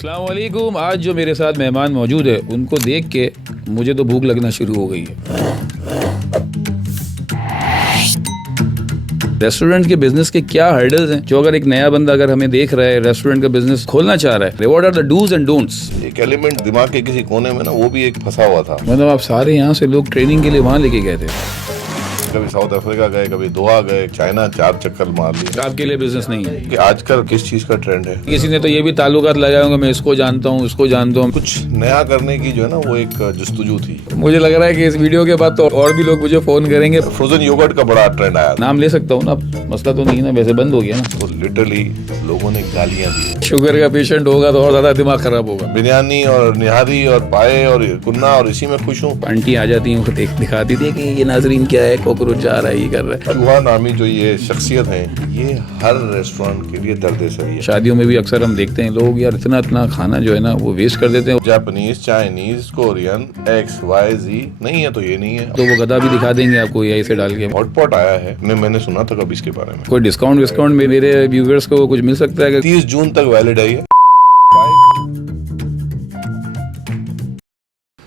अस्सलाम वालेकुम। आज जो मेरे साथ मेहमान मौजूद है उनको देख के मुझे तो भूख लगना शुरू हो गई है। रेस्टोरेंट के बिजनेस के क्या हर्डल्स हैं जो अगर एक नया बंदा अगर हमें देख रहा है रेस्टोरेंट का बिजनेस खोलना चाह रहा है, what are the dos and don'ts. एक एलिमेंट दिमाग के किसी कोने में ना वो भी एक फंसा हुआ था। मतलब आप सारे यहाँ से लोग ट्रेनिंग के लिए वहाँ लेके गए थे? कभी साउथ अफ्रीका गए, कभी दोहा गए, चाइना 4 चक्कर मार लिए। आपके लिए बिजनेस नहीं है कि आजकल किस चीज का ट्रेंड है। किसी ने तो ये भी ताल्लुकात लगाए होंगे, मैं इसको जानता हूँ उसको जानता हूँ। कुछ नया करने की जो है ना वो एक जस्तुजू थी। मुझे लग रहा है कि इस वीडियो के बाद तो और भी लोग मुझे फोन करेंगे। फ्रोजन योगर्ट का बड़ा ट्रेंड आया था। नाम ले सकता हूँ ना, मसला तो नहीं ना, वैसे बंद हो गया ना। तो लिटरली लोगों ने गालियां दी। शुगर का पेशेंट होगा तो और ज्यादा दिमाग खराब होगा। बिरयानी और निहारी और पाए और कुन्ना और इसी में खुश हूँ। आंटी आ जाती हैं, दिखाती थी कि ये नाजरीन क्या है, कॉकरोच जा रहा है, ये कर रहा है। चूहा नामी जो ये शख्सियत है ये हर रेस्टोरेंट के लिए दर्द सही है। शादियों में भी अक्सर हम देखते हैं लोग यार इतना खाना जो है ना वो वेस्ट कर देते हैं। जापानीज, चाइनीज, कोरियन, XYZ नहीं है तो ये नहीं है। तो वो गधा भी दिखा देंगे आपको यही से डाल के। हॉटपॉट आया है, मैंने सुना था कभी इसके बारे में। कोई डिस्काउंट में मेरे व्यूवर्स को कुछ मिल सकता है? 30 जून तक वैलिड है ये।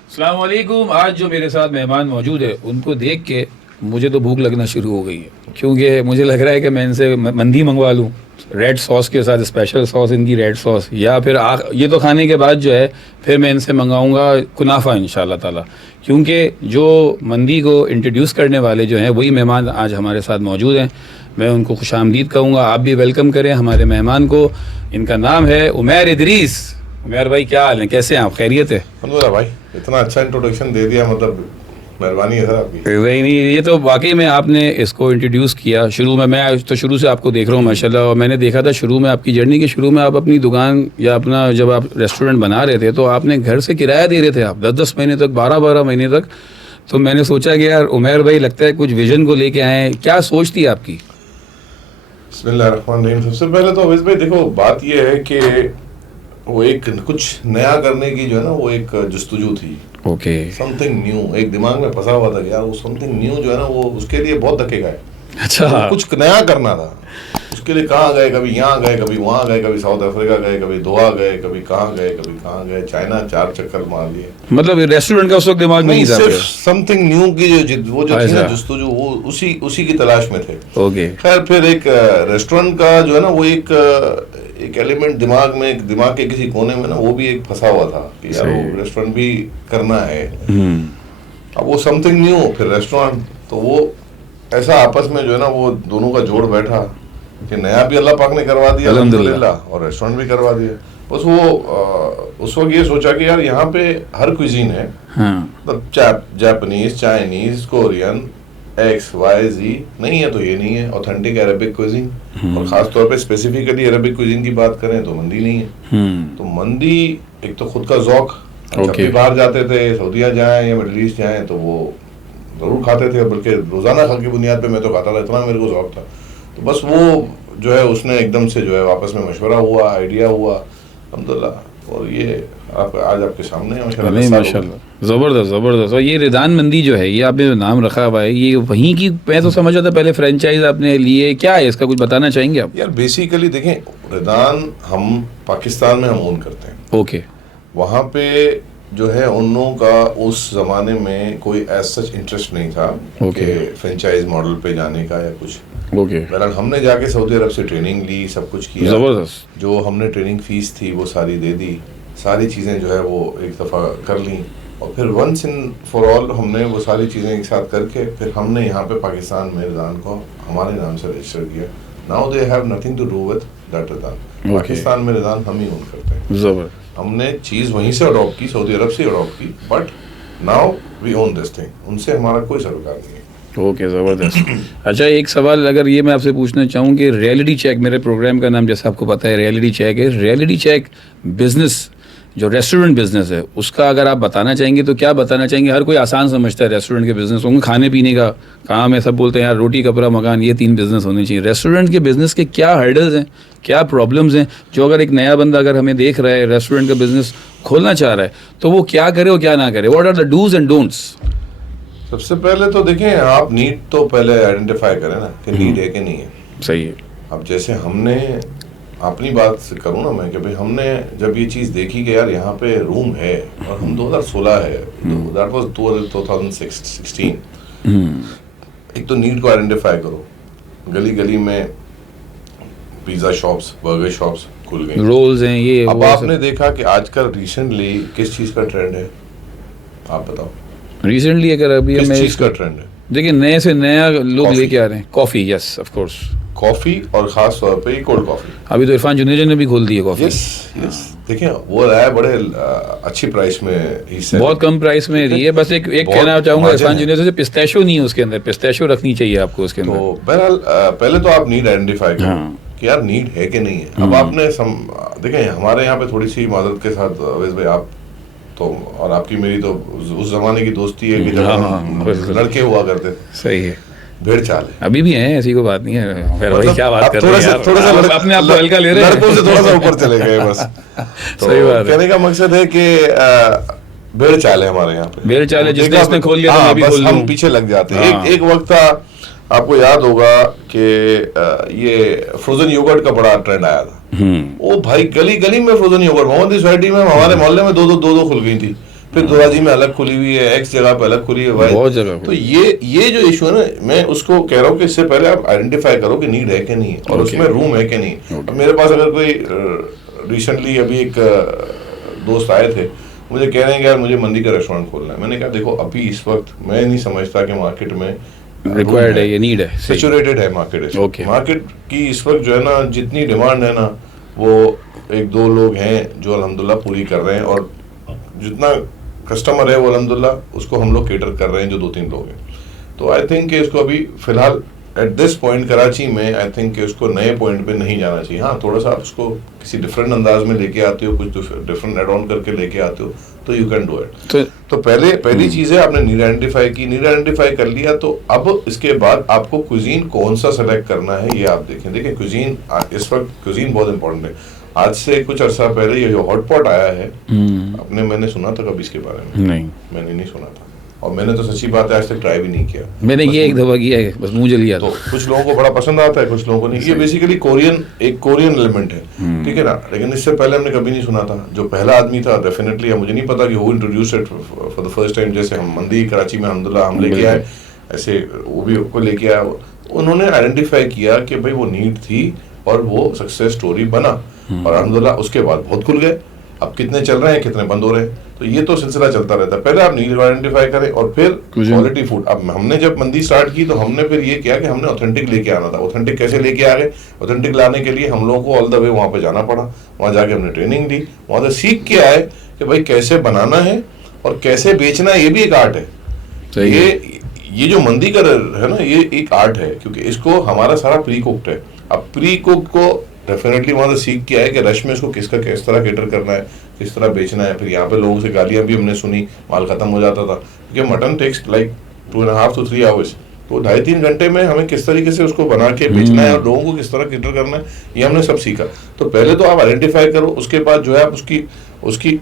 अस्सलाम वालेकुम। आज जो मेरे साथ मेहमान मौजूद है उनको देख के मुझे तो भूख लगना शुरू हो गई है, क्योंकि मुझे लग रहा है कि मैं इनसे मंदी मंगवा लूँ रेड सॉस के साथ, स्पेशल सॉस इनकी रेड सॉस, या फिर ये तो खाने के बाद जो है फिर मैं इनसे मंगाऊंगा कुनाफा इंशाल्लाह ताला, क्योंकि जो मंदी को इंट्रोड्यूस करने वाले जो हैं वही मेहमान आज हमारे साथ मौजूद हैं। मैं उनको खुशामदीद कहूँगा, आप भी वेलकम करें हमारे मेहमान को। इनका नाम है उमैर इदरीस। उमैर भाई क्या हाल है, कैसे हैं आप, खैरियत है? भाई इतना अच्छा इंट्रोडक्शन दे दिया, मतलब मेहरबानी है सर आपकी। नहीं, ये तो वाकई में आपने इसको इंट्रोड्यूस किया शुरू में। मैं तो शुरू से आपको देख रहा हूँ माशाल्लाह, और मैंने देखा था शुरू में आपकी जर्नी के शुरू में आप अपनी दुकान या अपना जब आप रेस्टोरेंट बना रहे थे तो आपने घर से किराया दे रहे थे आप 10-10 महीने तक, 12-12 महीने तक। तो मैंने सोचा कि यार उमैर भाई लगता है कुछ विजन को लेके आए हैं, क्या सोच थी आपकी? बिस्मिल्लाहिर्रहमानिर्रहीम। सबसे पहले तो अवैस भाई देखो बात यह है कि वो एक कुछ नया करने की जो है ना वो एक जस्तुजू थी। ओके। समथिंग न्यू एक दिमाग में फंसा हुआ था कि यार वो समथिंग न्यू जो है ना वो उसके लिए बहुत धक्के गए। अच्छा। तो कुछ नया करना था, उसके लिए कहाँ गए, कभी यहाँ गए, कभी वहाँ गए, कभी साउथ अफ्रीका गए, कभी दोहा गए, कभी कहाँ गए, कभी कहाँ गए, चाइना 4 चक्कर मार लिए। मतलब रेस्टोरेंट का उस वक्त दिमाग में नहीं था, सिर्फ समथिंग न्यू की वो जो थी ना जस्तुजू, वो उसी की तलाश में थे। ओके। खैर फिर एक रेस्टोरेंट का जो है ना वो एक एलिमेंट दिमाग के किसी कोने में ना वो भी एक फंसा हुआ था कि यार वो रेस्टोरेंट भी करना है। अब वो समथिंग न्यू फिर रेस्टोरेंट, तो वो ऐसा आपस में जो है ना वो दोनों का जोड़ बैठा कि नया भी अल्लाह पाक ने करवा दिया अल्हम्दुलिल्लाह, और रेस्टोरेंट भी करवा दिया। बस वो उस वक्त ये सोचा कि यार यहाँ पे हर क्विजीन है, मतलब जापानीज, चाइनीज, कोरियन, XYZ नहीं है तो ये नहीं है। ऑथेंटिक अरबिक क्विजीन, और खास तौर पे स्पेसिफिकली अरबिक क्विजीन की बात करें तो मंदी नहीं है। तो मंदी एक तो खुद का ज़ौक, जब भी बाहर जाते थे सऊदीया जाएं या मिडिल ईस्ट जाएं तो वो जरूर खाते थे, बल्कि रोजाना खा की बुनियाद पे मैं तो खाता था, इतना मेरे को शौक था। तो बस वो जो है उसने एकदम से जो है आपस में मशवरा हुआ, आइडिया हुआ अल्हम्दुलिल्लाह, और ये आज आपके सामने है माशाल्लाह। जबरदस्त। और ये रिदान मंदी जो है ये आपने जो नाम रखा हुआ है ये वहीं की, मैं तो समझ रहा था पहले फ्रेंचाइज आपने लिए, क्या है इसका कुछ बताना चाहेंगे आप? यार बेसिकली देखें, रिदान हम पाकिस्तान में हम ओन करते हैं। ओके। वहाँ पे जो है उन लोगों का उस जमाने में कोई एज सच इंटरेस्ट नहीं था कि फ्रेंचाइज मॉडल पे जाने का या कुछ। बहरहाल हमने जाके सऊदी अरब से ट्रेनिंग ली, सब कुछ किया, जबरदस्त। जो हमने ट्रेनिंग फीस थी वो सारी दे दी, सारी चीज़ें जो है वो एक दफ़ा कर ली, और फिर वंस इन फॉर ऑल हमने वो सारी चीज़ें एक साथ करके फिर हमने यहाँ पे पाकिस्तान में रिदान को हमारे नाम से रजिस्टर किया। Now they have nothing to do with that Ridan. Pakistan में रिदान हम ही ओन करते हैं। जबरदस्त। हमने चीज़ वहीं से अडॉप्ट की, सऊदी अरब से अडॉप्ट की, but now we own this thing. उनसे हमारा कोई सरोकार नहीं है। ओके, ज़बरदस्त। अच्छा, एक सवाल अगर ये मैं आपसे पूछना चाहूँ कि रियलिटी चेक, मेरे प्रोग्राम का नाम जैसा आपको पता है रियलिटी चेक है, रियलिटी चेक बिजनेस जो रेस्टोरेंट बिजनेस है उसका अगर आप बताना चाहेंगे तो क्या बताना चाहेंगे? हर कोई आसान समझता है रेस्टोरेंट के बिजनेस होंगे, खाने पीने का काम है, सब बोलते हैं यार रोटी कपड़ा मकान ये 3 बिजनेस होने चाहिए। रेस्टोरेंट के बिजनेस के क्या हर्डल्स हैं, क्या प्रॉब्लम्स हैं जो अगर एक नया बंदा अगर हमें देख रहा है रेस्टोरेंट का बिजनेस खोलना चाह रहा है तो वो क्या करे और क्या ना करे? What are the dos and don'ts? सबसे पहले तो देखें, आप नीड तो पहले आइडेंटिफाई करें ना कि नीड है कि नहीं है। सही है। अब जैसे हमने अपनी बात से करूँ ना मैं कि भाई हमने जब ये चीज़ देखी कि यार यहाँ पे रूम है और हम 2016 है, दैट वाज 2016, एक तो नीड को आइडेंटिफाई करो, गली गली में पिज्ज़ा शॉप्स, बर्गर शॉप्स खुल गई, रोल्स हैं ये अब वो आपने देखा कि आजकल रिसेंटली किस चीज़ का ट्रेंड है, आप बताओ रिसेंटली अगर अभी किस मैं चीज़ का ट्रेंड है? देखिए नए से नया लोग Coffee. लेके आ रहे हैं coffee, yes of course. Coffee और ख़ास तौर पे कोल्ड कॉफ़ी। अभी तो इरफान जुनेजा ने भी खोल दी है कॉफ़ी। यस यस, देखिए वो रहा है बड़े अच्छी प्राइस में ही से, बहुत कम प्राइस में रही है। बस एक बहुत कहना चाहूंगा margin इरफान है। जुनेजा से, पिस्ताशियो नहीं है उसके अंदर, पिस्ताशियो रखनी चाहिए आपको उसके तो अंदर। बहरहाल पहले तो आप नीड आइडेंटिफाई करो हाँ। कि यार नीड है कि नहीं है। अब आपने देखें हमारे यहाँ पे थोड़ी सी मादत के साथ अवैस भाई, आप तो और आपकी मेरी तो उस जमाने की दोस्ती है कि जब हाँ, हम हाँ, बिल्कुल। लड़के हुआ करते थे, सही है, भेड़ चाल है। अभी भी है, ऐसी कोई बात नहीं है। फिर भाई मतलब क्या बात आप कर थोड़ा रहे हैं सा यार? आप अपने आप को हल्का ले रहे हैं। लड़कों से थोड़ा सा ऊपर चले गए बस। तो सही बात है। कहने का मकसद है कि भेड़ चाल है हमारे यहाँ पे। भेड़ चाल है, जिसने देखा इसने खोल लिया तो हाँ, मैं भी बस खोल हम लूं। पीछे लग जाते हैं। हाँ। एक वक्त था, आपको याद होगा कि ये फ्रोजन योगर्ट का बड़ा ट्रेंड आया था। वो भाई गली गली में फ्रोजन योगर्ट, मोहम्मदी सोसाइटी में हमारे मोहल्ले में दो खुल गई थी, फिर दोराजी में अलग खुली हुई है, एक्स जगह पे अलग खुली है भाई, बहुत जगह तो ये जो इशू है ना, मैं उसको कह रहा हूँ कि इससे पहले आप आइडेंटिफाई करो कि नीड है कि नहीं है और Okay. उसमें रूम है कि नहीं। अब मेरे पास अगर कोई रिसेंटली अभी एक दोस्त आए थे, मुझे कह रहे हैं कि यार मुझे मंदी का रेस्टोरेंट खोलना है। मैंने कहा देखो अभी इस वक्त मैं नहीं समझता कि मार्केट में रिक्वायर्ड है, ये नीड है। सही। सेचुरेटेड है मार्केट। Okay. मार्केट की इस वक्त जो है ना, जितनी डिमांड है ना, वो एक दो लोग हैं जो अल्हम्दुलिल्लाह पूरी कर रहे हैं, और जितना कस्टमर है वो अल्हम्दुलिल्लाह उसको हम लोग केटर कर रहे हैं, जो 2-3 लोग हैं। तो आई थिंक कि इसको अभी फिलहाल एट दिस पॉइंट कराची में आई थिंक कि उसको नए पॉइंट पे नहीं जाना चाहिए। हाँ, थोड़ा सा आप उसको किसी डिफरेंट अंदाज में लेके आते हो, कुछ डिफरेंट एड ऑन करके लेके आते हो, तो यू कैन डू इट। तो पहली चीज है आपने नीड आइडेंटिफाई की, नीड आइडेंटिफाई कर लिया, तो अब इसके बाद आपको क्विजीन कौन सा सेलेक्ट करना है ये आप देखें। देखिए क्विजीन, इस वक्त क्विजीन बहुत इंपॉर्टेंट है। आज से कुछ अरसा पहले ये जो हॉटपॉट आया है, मैंने सुना था कभी इसके बारे में? नहीं, मैंने नहीं सुना था, और मैंने तो सच्ची बात है आज तक ट्राई भी नहीं किया। मैंने ये एक दफा किया है, बस मुंह जल गया तो था। कुछ लोगों को बड़ा पसंद आता है, कुछ लोगों को नहीं। ये बेसिकली एक कोरियन एलिमेंट है, ठीक है ना, लेकिन इससे पहले हमने कभी नहीं सुना था। जो पहला आदमी था डेफिनेटली, मुझे नहीं पता कि who introduced it for the first time. जैसे हम मंदी कराची में अल्हम्दुलिल्लाह हम लेके आए, ऐसे वो भी को लेके आया। उन्होंने आइडेंटिफाई किया कि भाई वो नीड थी और वो सक्सेस स्टोरी बना, और अल्हम्दुलिल्लाह उसके बाद बहुत खुल गए। अब कितने चल रहे हैं, कितने बंद हो रहे हैं, तो ये तो सिलसिला चलता रहता है। पहले आप नीड आइडेंटिफाई करें और फिर क्वालिटी फूड। अब हमने जब मंदी स्टार्ट की तो हमने फिर ये किया कि हमने ऑथेंटिक लेके आना था। ऑथेंटिक कैसे लेके आ गए? ऑथेंटिक लाने के लिए हम लोगों को ऑल द वे वहाँ पे जाना पड़ा, वहाँ जाके हमने ट्रेनिंग ली, वहाँ से सीख के आए कि भाई कैसे बनाना है और कैसे बेचना है, ये भी एक आर्ट है। ये जो मंदी का है ना, ये एक आर्ट है, क्योंकि इसको हमारा सारा प्री कुक्ड है। अब प्री कुक को डेफिनेटली वहाँ से सीख के आए कि रश में इसको किस तरह केटर करना है, किस तरह बेचना है। फिर यहाँ पे लोगों से गालियाँ भी हमने सुनी, माल खत्म हो जाता था, क्योंकि mutton takes like 2.5 to 3 hours। तो 2.5-3 घंटे में हमें किस तरीके से उसको बना के बेचना है और लोगों को किस तरह केटर करना है, ये हमने सब सीखा। तो पहले तो आप आइडेंटिफाई करो, उसके बाद जो है आप उसकी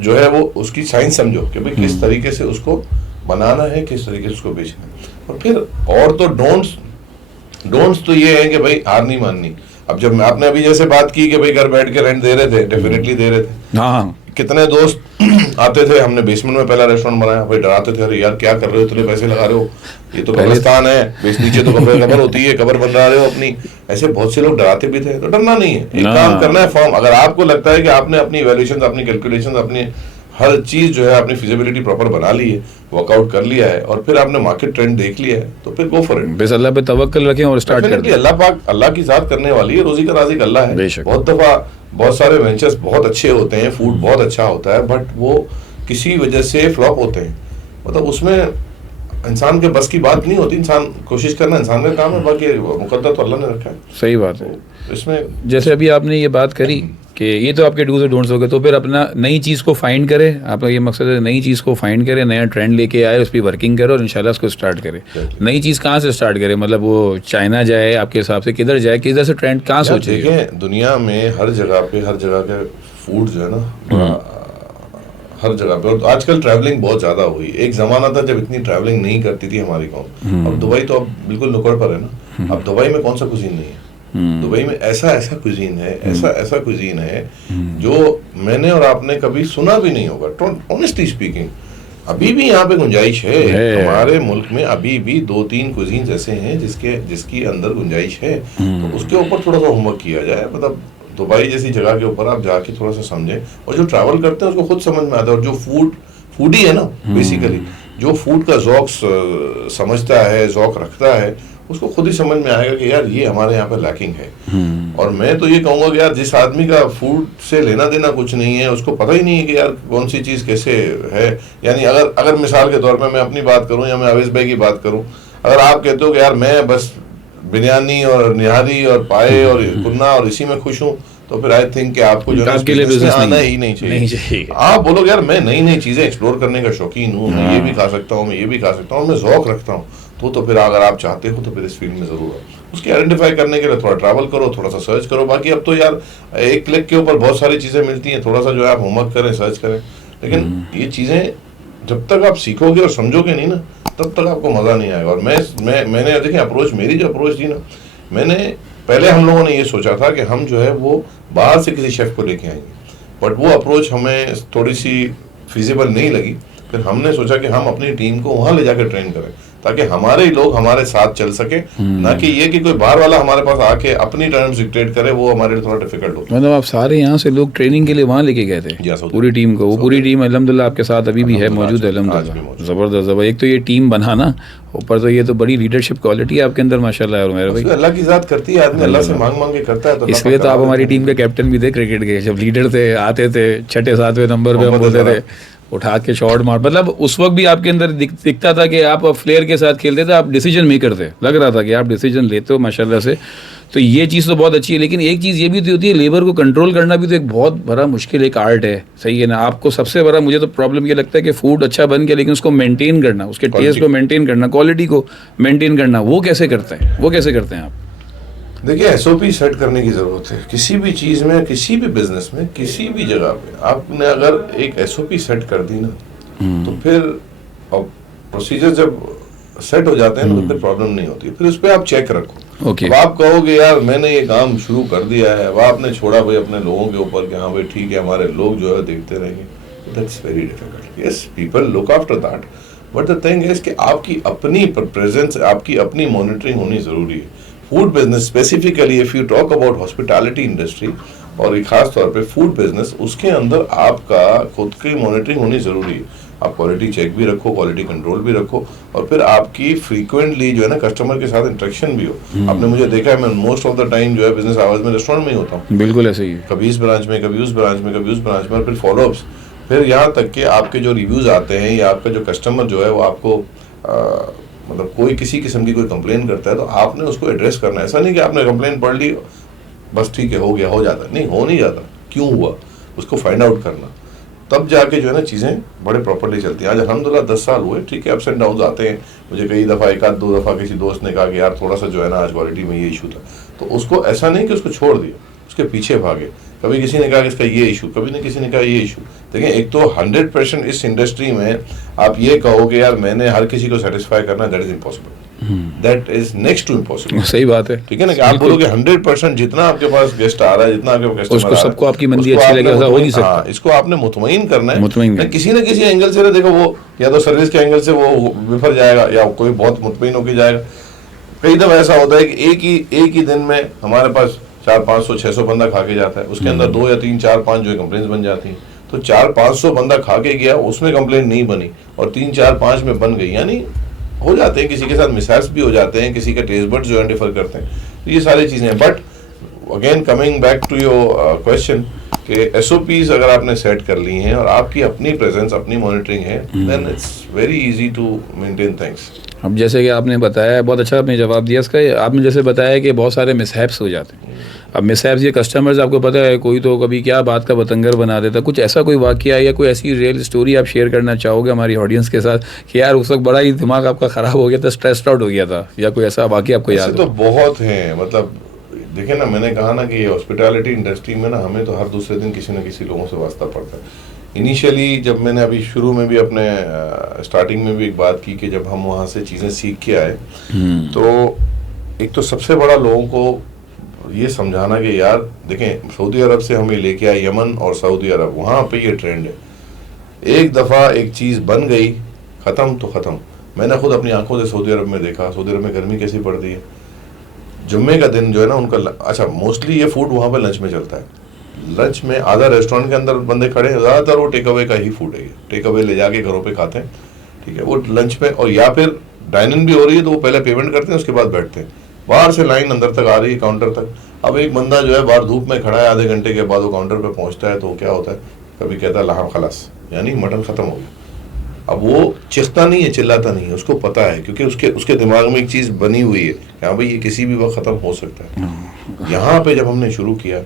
जो है वो उसकी साइंस समझो कि भाई किस तरीके से उसको बनाना है, किस तरीके से उसको बेचना है। और फिर और तो डोंट्स तो ये है कि भाई हार नहीं माननी। अब जब आपने अभी जैसे बात की कि भाई घर बैठ के रेंट दे रहे थे, डेफिनेटली दे रहे थे। हाँ, कितने दोस्त आते थे, हमने बेसमेंट में पहला रेस्टोरेंट बनाया, भाई डराते थे, अरे यार क्या कर रहे हो, इतने पैसे लगा रहे हो, ये तो कब्रिस्तान है, बेस नीचे तो कब्र होती है, कब्र बन रहे हो अपनी। ऐसे बहुत से लोग डराते भी थे। तो डरना नहीं है, एक काम करना है फॉर्म। अगर आपको लगता है कि आपने अपनी इवैल्यूएशन, अपनी कैलकुलेशन, अपनी हर चीज जो है अपनी फिजिबिलिटी प्रॉपर बना ली है, वर्कआउट कर लिया है, और फिर आपने मार्केट ट्रेंड देख लिया है, तो फिर गो फॉर इट। बस अल्लाह पे तवक्कल रखें और स्टार्ट कर दें। अल्लाह की जात करने वाली है, रोजी का राज़िक अल्लाह है। बहुत दफा बहुत सारे वेंचर्स बहुत अच्छे होते हैं, फूड बहुत अच्छा होता है, बट वो किसी वजह से फ्लॉप होते हैं। मतलब उसमें इंसान के बस की बात नहीं होती। इंसान कोशिश करना इंसान का काम है, बाकी मुकद्दर तो अल्लाह ने रखा है। सही बात है। इसमें जैसे अभी आपने ये बात करी कि ये तो आपके डूज और डोंट्स हो गए, तो फिर अपना नई चीज़ को फाइंड करें। आपका ये मकसद है नई चीज़ को फाइंड करें, नया ट्रेंड लेके आए, उस पर वर्किंग करें और इंशाल्लाह उसको स्टार्ट करें। नई चीज़ कहाँ से स्टार्ट करें? मतलब वो चाइना जाए आपके हिसाब से, किधर जाए, किधर से ट्रेंड कहाँ सोचे? देखें दुनिया में हर जगह के फूड जो है ना, हर जगह पे। और आजकल ट्रैवलिंग बहुत ज़्यादा हुई। एक ज़माना था जब इतनी ट्रैवलिंग नहीं करती थी हमारी कौम। अब दुबई तो अब बिल्कुल नुक्कड़ पर है ना। अब दुबई में कौन सा कुजीन नहीं है? दुबई में ऐसा ऐसा कुजीन है, ऐसा कुजीन है जो मैंने और आपने कभी सुना भी नहीं होगा। ऑनेस्टली स्पीकिंग, अभी भी यहाँ पे गुंजाइश है। हमारे मुल्क में अभी भी 2-3 कुजीन्स ऐसे हैं जिसकी अंदर गुंजाइश है, तो उसके ऊपर थोड़ा सा होमवर्क किया जाए। मतलब दुबई जैसी जगह के ऊपर आप जाके थोड़ा सा समझें, और जो ट्रैवल करते हैं उसको खुद समझ में आता है। और जो फूडी है ना, बेसिकली जो फूड का ज़ौक समझता है, ज़ौक रखता है, उसको खुद ही समझ में आएगा कि यार ये हमारे यहाँ पे लैकिंग है। और मैं तो ये कहूँगा कि यार जिस आदमी का फूड से लेना देना कुछ नहीं है, उसको पता ही नहीं है कि यार कौन सी चीज़ कैसे है। यानी अगर मिसाल के तौर पे मैं अपनी बात करूँ या मैं अवेश भाई की बात करूँ, अगर आप कहते हो कि यार मैं बस बिरयानी और निहारी और पाए और कुन्ना और इसी में खुश हूँ, तो फिर आई थिंक कि आपको जो है बिजनेस आना ही नहीं चाहिए। आप बोलोगे यार मैं नई नई चीज़ें एक्सप्लोर करने का शौकीन हूँ, मैं ये भी खा सकता हूँ, मैं ये भी खा सकता हूँ, मैं ज़ौक रखता हूँ, तो फिर अगर आप चाहते हो तो फिर इस फील्ड में ज़रूर है। उसकी आइडेंटिफाई करने के लिए थोड़ा ट्रैवल करो, थोड़ा सा सर्च करो। बाकी अब तो यार एक क्लिक के ऊपर बहुत सारी चीज़ें मिलती हैं, थोड़ा सा जो है आप होमवर्क करें, सर्च करें। लेकिन ये चीज़ें जब तक आप सीखोगे और समझोगे नहीं ना, तब तक आपको मज़ा नहीं आएगा। और मैंने देखिए मेरी जो अप्रोच थी ना, मैंने पहले हम लोगों ने ये सोचा था कि हम जो है वो बाहर से किसी शेफ को लेके आएंगे, बट वो अप्रोच हमें थोड़ी सी फिजिबल नहीं लगी। फिर हमने सोचा कि हम अपनी टीम को वहाँ ले जाकर ट्रेन करें, ताकि हमारे लोग हमारे साथ चल सके, ना कि ये कि कोई बाहर वाला हमारे पास आके अपनी टर्म्स डिक्टेट करे, वो हमारे लिए थोड़ा डिफिकल्ट होता है। मतलब आप सारे यहाँ से लोग ट्रेनिंग के लिए वहाँ लेके गए थे पूरी टीम को? वो पूरी टीम अल्हम्दुलिल्लाह आपके साथ अभी भी है, मौजूद है अल्हम्दुलिल्लाह। ज़बरदस्त। एक तो ये टीम बना ना, ऊपर तो ये तो बड़ी लीडरशिप क्वालिटी है आपके अंदर माशाल्लाह। और मेरा भाई अल्लाह की ज़ात करती है, आदमी अल्लाह से मांग मांग के करता है, तो इसलिए तो आप हमारी टीम के कैप्टन भी थे क्रिकेट के। जब लीडर थे, आते थे 6-7वें नंबर पे, हम बोलते थे उठा के शॉट मार। मतलब उस वक्त भी आपके अंदर दिखता था कि आप फ्लेयर के साथ खेलते थे, आप डिसीजन मेकर थे, लग रहा था कि आप डिसीजन लेते हो माशाल्लाह से। तो ये चीज़ तो बहुत अच्छी है। लेकिन एक चीज़ ये भी तो होती है, लेबर को कंट्रोल करना भी तो एक बहुत बड़ा मुश्किल एक आर्ट है, सही है ना? आपको सबसे बड़ा मुझे तो प्रॉब्लम ये लगता है कि फूड अच्छा बन गया, लेकिन उसको मेंटेन करना, उसके टेस्ट को मेंटेन करना, क्वालिटी को मेंटेन करना, वो कैसे करते हैं आप? देखिए, एसओपी सेट करने की ज़रूरत है किसी भी चीज़ में, किसी भी बिजनेस में, किसी भी जगह पे। आपने अगर एक एसओपी सेट कर दी ना, तो फिर प्रोसीजर जब सेट हो जाते हैं ना, तो फिर प्रॉब्लम नहीं होती। फिर उस पर आप चेक रखो। Okay. अब आप कहोगे यार मैंने ये काम शुरू कर दिया है, अब आपने छोड़ा भाई अपने लोगों के ऊपर कि हाँ भाई ठीक है हमारे लोग जो है देखते रहेंगे, that's very difficult. Yes, people look after that, but the thing is कि आपकी अपनी प्रेजेंस, आपकी अपनी मॉनिटरिंग होनी ज़रूरी है। Food business specifically, if you talk about hospitality industry और खास तौर पे फूड बिजनेस, उसके अंदर आपका खुद की मॉनिटरिंग होनी ज़रूरी है। आप क्वालिटी चेक भी रखो, क्वालिटी कंट्रोल भी रखो, और फिर आपकी फ्रीक्वेंटली जो है ना कस्टमर के साथ इंटरेक्शन भी हो। आपने मुझे देखा है, मैं मोस्ट ऑफ द टाइम जो है बिजनेस आवर्स में रेस्टोरेंट में ही होता हूँ। बिल्कुल ऐसे ही है, कभी इस ब्रांच में, कभी उस ब्रांच में, कभी उस ब्रांच में, और फिर फॉलोअप्स, फिर यहाँ तक कि आपके जो रिव्यूज़ आते हैं या आपका जो कस्टमर जो है वो आपको मतलब कोई किसी किस्म की कोई कंप्लेन करता है, तो आपने उसको एड्रेस करना है। ऐसा नहीं कि आपने कंप्लेन पढ़ ली बस ठीक है हो गया, हो जाता नहीं, हो नहीं जाता, क्यों हुआ उसको फाइंड आउट करना, तब जाके जो है ना चीज़ें बड़े प्रॉपर्ली चलती हैं। आज अल्हम्दुलिल्लाह 10 साल हुए, ठीक है अप्स एंड डाउन आते हैं। मुझे कई दफ़ा, 1-2 दफ़ा किसी दोस्त ने कहा कि यार थोड़ा सा जो है ना आज क्वालिटी में ये इशू था, तो उसको ऐसा नहीं कि उसको छोड़ दिया, उसके पीछे भागे। कभी किसी ने कहा कि इसका ये इशू, कभी किसी ने कहा ये इशू। देखिए, एक तो 100% इस इंडस्ट्री में आप ये कहो कि यार मैंने हर किसी को सेटिस्फाई करना, that is impossible, that is next to impossible. सही बात है, ठीक है ना, कि आप बोलोगे 100% जितना आपके पास गेस्ट आ रहा है, जितना आपके पास कस्टमर सबको आपकी मंदी अच्छी लगे, ऐसा हो नहीं सकता। हाँ, इसको आपने मुतमईन करना है, मुतमईन किसी न किसी एंगल से। देखो वो या तो सर्विस के एंगल से वो विफल जाएगा, या कोई बहुत मुतमईन होकर जाएगा। कई दफा ऐसा होता है कि एक ही दिन में हमारे पास 400-500-600 बंदा खा के जाता है, उसके अंदर 2 या 3-4-5 जो कंप्लेंट्स बन जाती हैं। तो 400-500 बंदा खा के गया, उसमें कंप्लेंट नहीं बनी, और 3-4-5 में बन गई, यानी हो जाते हैं, किसी के साथ मिसहैप्स भी हो जाते हैं, किसी का टेस्ट बड्स जो है डिफर करते हैं। तो ये सारी चीज़ें हैं। But again coming back to your question, कि एसओपीज अगर आपने सेट कर ली हैं और आपकी अपनी प्रेजेंस, अपनी मॉनिटरिंग है, then it's very easy to maintain things. अब जैसे कि आपने बताया, बहुत अच्छा आपने जवाब दिया इसका। आपने जैसे बताया कि बहुत सारे मिसहैप्स हो जाते हैं। अब मिसहैप्स, ये कस्टमर्स आपको पता है, कोई तो कभी क्या बात का बतंगर बना देता। कुछ ऐसा कोई वाकया या कोई ऐसी रियल स्टोरी आप शेयर करना चाहोगे हमारी ऑडियंस के साथ कि यार उस वक्त बड़ा ही दिमाग आपका ख़राब हो गया था, स्ट्रेस्ड आउट हो गया था, या कोई ऐसा वाकया आपको याद हो? तो बहुत हैं। मतलब देखिए ना, मैंने कहा ना कि हॉस्पिटैलिटी इंडस्ट्री में ना हमें तो हर दूसरे दिन किसी न किसी लोगों से वास्ता पड़ता है। इनिशियली जब मैंने अभी शुरू में भी अपने स्टार्टिंग में भी एक बात की कि जब हम वहाँ से चीज़ें सीख के आए, तो एक तो सबसे बड़ा लोगों को ये समझाना कि यार देखें, सऊदी अरब से हमें लेके आए यमन और सऊदी अरब, वहाँ पे ये ट्रेंड है, एक दफ़ा एक चीज़ बन गई ख़त्म तो ख़त्म। मैंने खुद अपनी आंखों से सऊदी अरब में देखा, सऊदी अरब में गर्मी कैसी पड़ती है। जुम्मे का दिन जो है ना उनका अच्छा मोस्टली ये फूड वहाँ पे लंच में चलता है। लंच में आधा रेस्टोरेंट के अंदर बंदे खड़े हैं, ज़्यादातर वो टेक अवे का ही फूड है, ये टेक अवे ले जाके घरों पे खाते हैं, ठीक है। वो लंच पे और या फिर डाइन इन भी हो रही है तो वो पहले पेमेंट करते हैं, उसके बाद बैठते हैं। बाहर से लाइन अंदर तक आ रही है काउंटर तक। अब एक बंदा जो है बाहर धूप में खड़ा है, आधे घंटे के बाद वो काउंटर पे पहुंचता है तो क्या होता है, कभी कहता है लहाम खलास, यानी मटन खत्म हो गया। अब वो चिखता नहीं है, चिल्लाता नहीं है, उसको पता है क्योंकि उसके दिमाग में एक चीज़ बनी हुई है कि हाँ भाई ये किसी भी वक्त खत्म हो सकता है। यहाँ पे जब हमने शुरू किया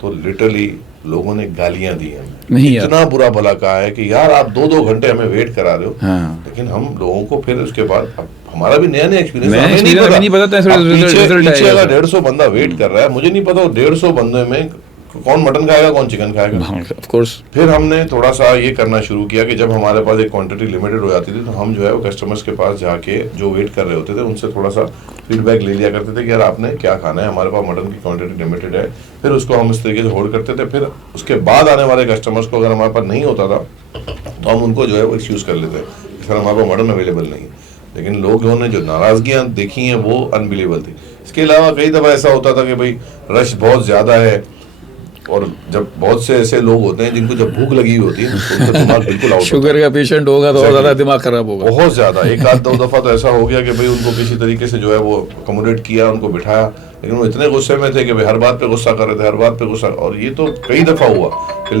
तो लिटरली लोगों ने गालियां दी हमें, इतना बुरा भला कहा है कि यार आप 2-2 घंटे हमें वेट करा रहे हो। लेकिन हम लोगों को फिर उसके बाद हमारा भी नया एक्सपीरियंस, हमें नहीं पता पीछे अगर 150 बंदा वेट कर रहा है, मुझे नहीं पता 150 बंदे में कौन मटन खाएगा कौन चिकन खाएगा। ऑफ कोर्स फिर हमने थोड़ा सा ये करना शुरू किया कि जब हमारे पास एक क्वांटिटी लिमिटेड हो जाती थी तो हम जो है वो कस्टमर्स के पास जाके जो वेट कर रहे होते थे उनसे थोड़ा सा फीडबैक ले लिया करते थे कि यार आपने क्या खाना है, हमारे पास मटन की क्वांटिटी लिमिटेड है। फिर उसको हम इस तरीके से होल्ड करते थे। फिर उसके बाद आने वाले कस्टमर्स को अगर हमारे पास नहीं होता था तो हम उनको जो है वो एक्सक्यूज़ कर लेते सर हमारे पास मटन अवेलेबल नहीं है। लेकिन लोगों ने जो नाराज़गियाँ देखी हैं वो अनबिलीवेबल थी। इसके अलावा कई दफ़ा ऐसा होता था कि भाई रश बहुत ज़्यादा है और जब बहुत से ऐसे लोग होते हैं जिनको जब भूख लगी होती है तो उनका दिमाग बिल्कुल आउट, शुगर का पेशेंट होगा तो ज़्यादा दिमाग खराब होगा, बहुत ज़्यादा। एक आध 2 दफ़ा तो ऐसा हो गया कि भाई उनको किसी तरीके से जो है वो अकोमोडेट किया, उनको बिठाया, लेकिन वो इतने गुस्से में थे कि भाई हर बात पे गुस्सा कर रहे थे, हर बात पे गुस्सा। और ये तो कई दफ़ा हुआ कि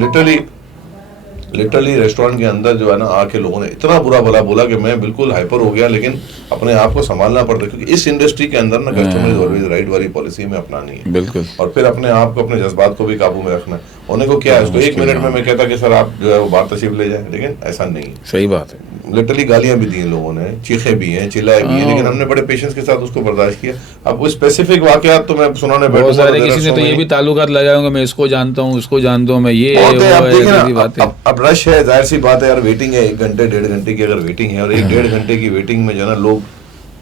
लिटरली रेस्टोरेंट के अंदर जो है ना आके लोगों ने इतना बुरा भला बोला कि मैं बिल्कुल हाइपर हो गया। लेकिन अपने आप को संभालना पड़ता है क्योंकि इस इंडस्ट्री के अंदर ना कस्टमर इज ऑलवेज राइट वाली पॉलिसी में अपनानी है बिल्कुल। और फिर अपने आप को, अपने जज्बात को भी काबू में रखना है। होने को क्या है, उसको 1 मिनट में मैं कहता कि सर आप जो है वो बाहर तशरीफ ले जाए, लेकिन ऐसा नहीं। सही बात है। लिटरली गालियां भी दी लोगों ने, चीखे भी हैं, चिल्लाए भी हैं, लेकिन हमने बड़े पेशेंस के साथ उसको बर्दाश्त किया। अब वो स्पेसिफिक वाकयात तो मैं सुनाने बहुत सारे, किसी ने तो ये भी ताल्लुकात लगाए होंगे, मैं इसको जानता हूँ, उसको जानता हूँ, मैं ये अब रश है, जाहिर सी बात है यार, वेटिंग है 1 घंटे 1.5 घंटे की अगर वेटिंग है और 1-1.5 घंटे की वेटिंग में जो है ना लोग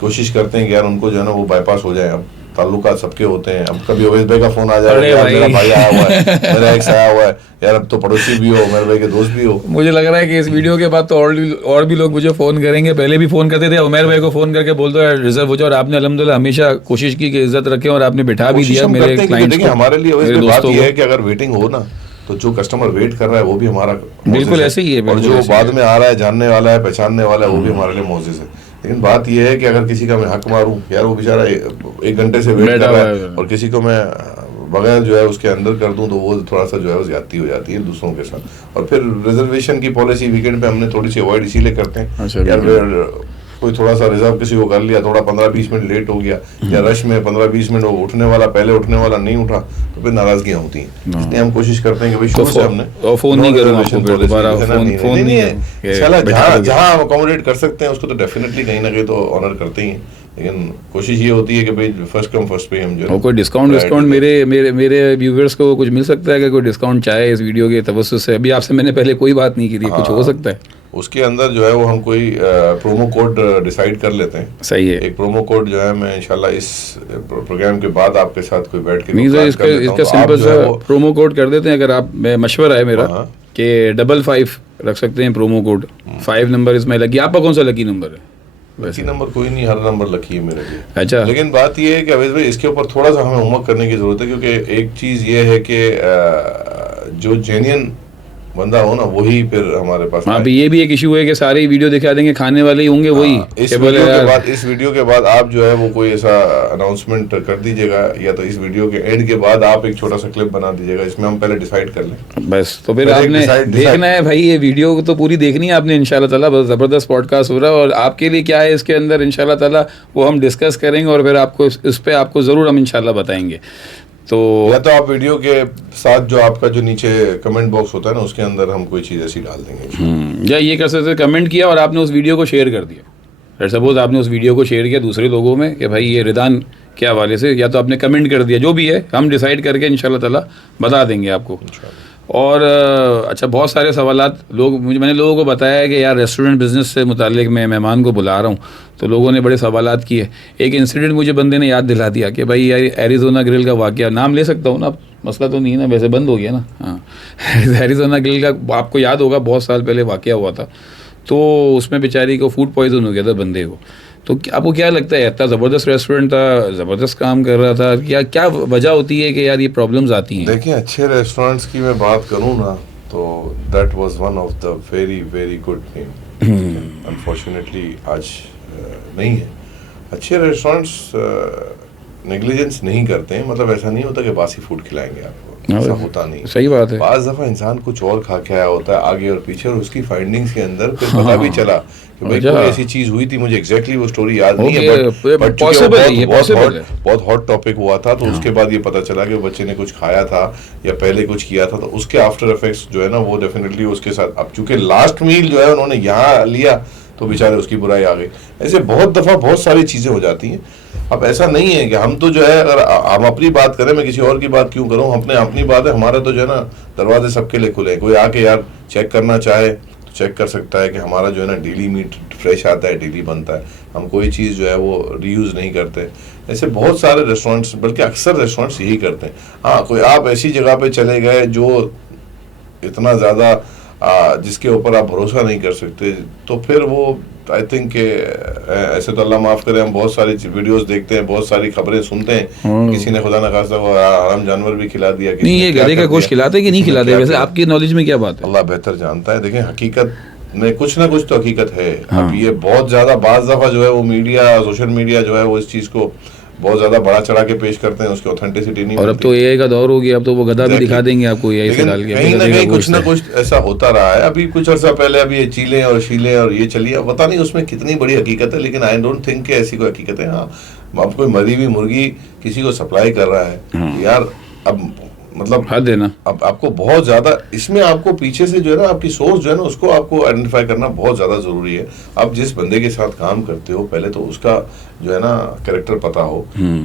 कोशिश करते हैं कि यार उनको जो है ना वो बाईपास हो जाए। अब ताल्लुकात सबके होते हैं। अब कभी अवैध भाई का फोन आ जाएगा, मेरा भाई आया हुआ है, मेरा एक्स आया हुआ है, यार अब तो पड़ोसी भी हो, मेरे भाई के दोस्त भी हो। मुझे लग रहा है कि इस वीडियो के बाद तो और भी लोग मुझे फोन करेंगे। पहले भी फोन करते थे, उमर भाई को फोन करके बोल दो यार रिजर्व हो जाए, और आपने अल्हम्दुलिल्लाह हमेशा कोशिश की कि इज्जत रखें और आपने बिठा भी दिया मेरे क्लाइंट्स को। हमारे लिए अवैध बात यह है कि अगर वेटिंग हो ना तो जो कस्टमर वेट कर रहा है वो भी हमारा बिल्कुल ऐसे ही है, और जो बाद में आ रहा है, जानने वाला है, पहचानने वाला है, वो भी हमारे लिए मोजिज़ है। लेकिन बात यह है कि अगर किसी का मैं हक मारूं, यार वो बेचारा 1 घंटे से वेट कर रहा है और किसी को मैं बगैर जो है उसके अंदर कर दूं तो वो थोड़ा सा जो है ज्यादती हो जाती है दूसरों के साथ। और फिर रिजर्वेशन की पॉलिसी वीकेंड पे हमने थोड़ी सी अवॉइड इसीलिए करते हैं यार, कोई थोड़ा सा रिजर्व किसी को कर लिया, थोड़ा 15-20 मिनट लेट हो गया या रश में 15-20 मिनट उठने वाला पहले उठने वाला नहीं उठा तो फिर नाराजगियां होती हैं। इसलिए हम कोशिश करते हैं कि भाई शुरू से हमने फोन नहीं करूंगा आपको, फिर दोबारा फोन नहीं है। जहां हम अकोमोडेट कर सकते हैं उसको तो डेफिनेटली कहीं ना कहीं तो ऑनर करते ही हैं। लेकिन कोशिश ये होती है कि भाई फर्स्ट कम फर्स्ट पे हम जो कोई डिस्काउंट मेरे व्यूअर्स को कुछ मिल सकता है कि कोई डिस्काउंट चाहे इस वीडियो के तवज्जुह से। अभी आपसे मैंने पहले कोई बात नहीं की थी, कुछ हो सकता है उसके अंदर जो है वो हम कोई प्रोमो कोड डिसाइड कर लेते हैं। सही है, एक प्रोमो कोड जो है मैं इंशाल्लाह इस प्रोग्राम के बाद आपके साथ कोई बैठ के नहीं सर इसका सिंपल सा प्रोमो कोड कर देते हैं। अगर आप, मैं मशवरा है मेरा कि 55 रख सकते हैं प्रोमो कोड। 5 नंबर इसमें लकी। आपका कौन सा लकी नंबर है? वैसे नंबर कोई नहीं, हर नंबर लकी है मेरे लिए। अच्छा, लेकिन बात ये है कि अवैध भाई इसके ऊपर थोड़ा सा हमें होमवर्क करने की जरूरत है क्योंकि एक चीज़ ये है कि जो जेन्युइन बंदा हो ना वही फिर हमारे पास। हाँ, ये भी एक इशू है कि सारे वीडियो दिखा देंगे, खाने वाले ही होंगे वही। इस वीडियो के बाद आप जो है वो कोई ऐसा अनाउंसमेंट कर दीजिएगा या तो इस वीडियो के एंड के बाद आप एक छोटा सा क्लिप बना दीजिएगा, इसमें हम पहले डिसाइड कर लें बस। तो फिर आपने देखना है भाई, ये वीडियो तो पूरी देखनी है आपने इंशाल्लाह ताला। बहुत ज़बरदस्त पॉडकास्ट हो रहा है और आपके लिए क्या है इसके अंदर इंशाल्लाह ताला वो हम डिस्कस करेंगे और फिर आपको इस पे आपको ज़रूर हम इंशाल्लाह बताएंगे। तो या तो आप वीडियो के साथ जो आपका जो नीचे कमेंट बॉक्स होता है ना उसके अंदर हम कोई चीज़ ऐसी डाल देंगे। या ये कर सकते कमेंट किया और आपने उस वीडियो को शेयर कर दिया। सपोज आपने उस वीडियो को शेयर किया दूसरे लोगों में कि भाई ये रिदान के हवाले से, या तो आपने कमेंट कर दिया, जो भी है हम डिसाइड करके इंशाल्लाह ताला बता देंगे आपको। और अच्छा, बहुत सारे सवालात मैंने लोगों को बताया है कि यार रेस्टोरेंट बिज़नेस से मुतालिक मैं मेहमान को बुला रहा हूँ, तो लोगों ने बड़े सवालात किए। एक इंसिडेंट मुझे बंदे ने याद दिला दिया कि भाई यार एरिज़ोना ग्रिल का वाक़या, नाम ले सकता हूँ ना, मसला तो नहीं है ना, वैसे बंद हो गया ना। हाँ एरिज़ोना ग्रिल का आपको याद होगा बहुत साल पहले वाक़या हुआ था, तो उसमें बेचारी को फूड पॉइजन हो गया था बंदे को। तो आपको क्या लगता है, इतना ज़बरदस्त रेस्टोरेंट था, ज़बरदस्त काम कर रहा था, क्या वजह होती है कि यार ये प्रॉब्लम्स आती हैं? देखिए, अच्छे रेस्टोरेंट्स की मैं बात करूँ ना, तो that was one of the very very good name. Unfortunately आज नहीं है। अच्छे रेस्टोरेंट्स नेग्लिजेंस नहीं करते हैं, मतलब ऐसा नहीं होता कि बासी फूड खिलाएंगे आपको, ऐसा होता नहीं। सही बात है। बाज़ दफ़ा इंसान कुछ और खा के आया होता है आगे और पीछे, और उसकी फाइंडिंग्स के अंदर फिर पता भी चला कि भाई कोई ऐसी चीज़ हुई थी, मुझे एग्जैक्टली वो स्टोरी याद नहीं है, बट बहुत हॉट टॉपिक हुआ था, तो उसके बाद ये पता चला कि बच्चे ने कुछ खाया था या पहले कुछ किया था, तो उसके आफ्टर इफेक्ट्स जो है ना वो डेफिनेटली उसके साथ, अब चूंकि लास्ट मील जो है उन्होंने यहाँ लिया तो बेचारे उसकी बुराई आ गई। ऐसे बहुत दफ़ा बहुत सारी चीज़ें हो जाती हैं। अब ऐसा नहीं है कि हम तो जो है, अगर हम अपनी बात करें, मैं किसी और की बात क्यों करूं, अपनी बात है, हमारे तो जो है ना दरवाजे सबके लिए खुले हैं। कोई आके यार चेक करना चाहे तो चेक कर सकता है कि हमारा जो है ना डेली मीट फ्रेश आता है, डेली बनता है, हम कोई चीज़ जो है वो रीयूज़ नहीं करते। ऐसे बहुत सारे रेस्टोरेंट्स, बल्कि अक्सर रेस्टोरेंट्स यही करते हैं। हाँ, कोई आप ऐसी जगह पे चले गए जो इतना ज़्यादा जिसके ऊपर आप भरोसा नहीं कर सकते, तो फिर वो आई थिंक ऐसे तो अल्लाह माफ़ करे, हम बहुत सारी वीडियोस देखते हैं, बहुत सारी खबरें सुनते हैं, किसी ने खुदा न खास्ता वो हराम जानवर भी खिला दिया, नहीं ये गधे का गोश्त खिलाते कि नहीं खिलाते, वैसे आपकी नॉलेज में क्या बात है? अल्लाह बेहतर जानता है। देखें, हकीकत में कुछ ना कुछ तो हकीकत है। अब ये बहुत ज़्यादा बाज़ दफ़ा जो है वो मीडिया, सोशल मीडिया जो है वो इस चीज़ को बहुत ज्यादा बड़ा चढ़ा के पेश करते हैं, उसकी ऑथेंटिसिटी नहीं। और अब तो एआई का दौर हो गया, अब तो वो गधा भी दिखा देंगे आपको एआई से डाल के। कहीं ना कहीं कुछ ना कुछ ऐसा होता रहा है। अभी कुछ अर्सा पहले अभी ये चीलें और शीलें और ये चली, अब पता नहीं उसमें कितनी बड़ी हकीकत है, लेकिन आई डोंट थिंक कि ऐसी कोई हकीकत है। हाँ, अब कोई मरी हुई मुर्गी किसी को सप्लाई कर रहा है यार, अब मतलब हद है ना। अब आपको बहुत ज्यादा इसमें, आपको पीछे से जो है ना आपकी सोर्स जो है ना उसको आपको आइडेंटिफाई करना बहुत ज्यादा जरूरी है। आप जिस बंदे के साथ काम करते हो पहले तो उसका जो है ना कैरेक्टर पता हो।